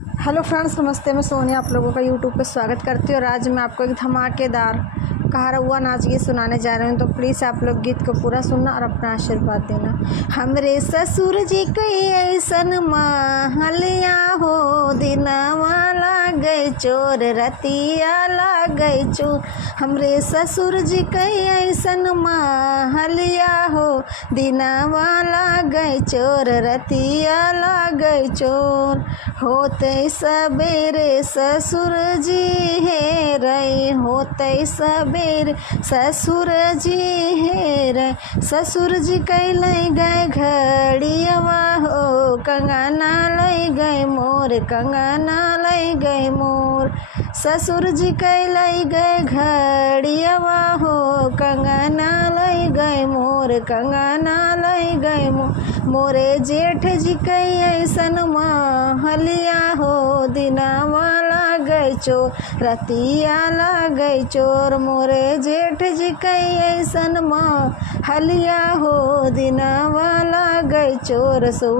Hello friends, नमस्ते। मैं सोनिया आप लोगों का यूट्यूब पे स्वागत करती हूँ और आज मैं आपको एक धमाकेदार कहारउआ नाच गीत सुनाने जा रहे हूँ। तो प्लीज़ आप लोग गीत को पूरा सुनना और अपना आशीर्वाद देना। हमरे ससुर जी कई ऐसन महलिया हो, दिनवा लागे चोर रतिया लागे चोर। हमरे ससुर जी कई ऐसन महलिया हो, दिनवा लागे चोर रतिया लागे चोर। होते सबेरे ससुर जी हे रे, होते सबेरे ससुर जी हे रे। ससुर जी कैले गए घड़ियावा हो, कंगना लई गए मोर, कंगना लई गए मोर। ससुर जी कैले गए घड़ियावा हो, कंगना लई गए मोर, कंगना लई गए मोर। मोरे जेठ जी कई ऐसन महलिया हो, दिनवा लागे चोर रतिया लागे चोर। मोरे जेठ जी कई ऐसन महलिया हो, दिनवा लागे चोर सो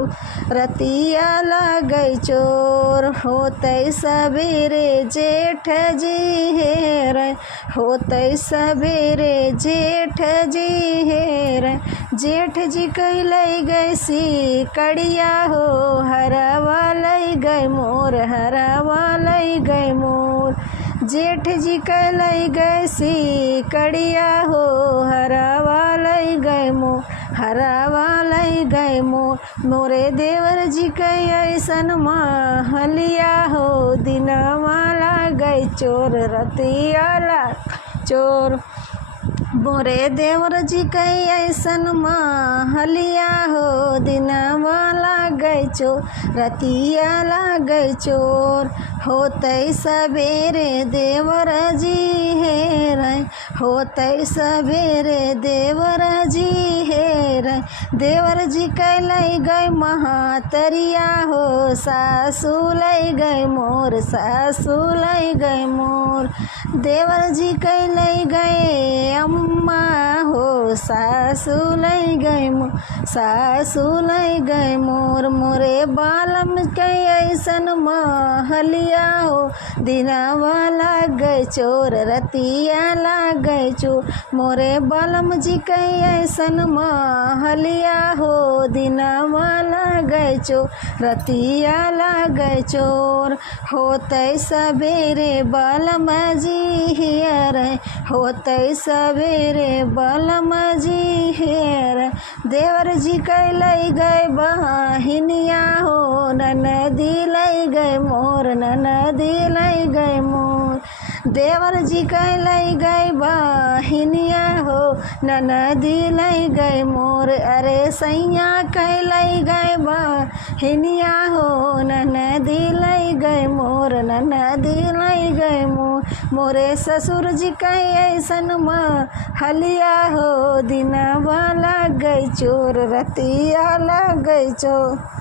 रतिया लागे चोर। होते सबेरे जेठ जी हे रे, होते सबेरे जेठ जी हे रे। जेठ जी कैले गए सी कड़िया हो, हरवा लई गए मोर, हरवा लई गए मोर। जेठ जी कैले गए सी कड़िया हो, हरवा लई गए मोर, हरवा लई गए मोर। मोरे देवर जी कई ऐसन महलिया हो, दिनवा लागे चोर रतिया लागे चोर। मोरे देवर जी कई ऐसन महलिया हो, दिनवा लागे चोर रतिया लागे चोर। होते सबेरे देवर जी हे रे, होते सबेरे देवर जी हे रे। देवर जी कैले गए महातरिया हो, सासू लई गए मोर, सासू लई गए मोर। देवर जी कैले गए अम्मा हो, सासू लई गए मोर, सासू लई गए मोर। मोरे बालम कई ऐसन महलिया हो, दिनवा लागे चोर रतिया लागे चोर। मोरे बालम जी कई ऐसन महलिया हो, दिनवा लागे चोर रतिया लागे चोर। होते सबेरे बालम जी हियर, होते सबेरे बालम जी हियर। देवर जी कैले गए बहिनिया हो, ननदी लई गए मोर, ननदी लई गए मोर। देवर जी कैले गए बहिनिया हो, ननदी लई गए मोर। अरे सैया कैले गए बहिनिया हो, ननदी लई गए मोर, ननदी लई गए मोर। मोरे ससुर जी कई ऐसन महलिया हो, दिनवा लागे चोर रतिया लागे चोर।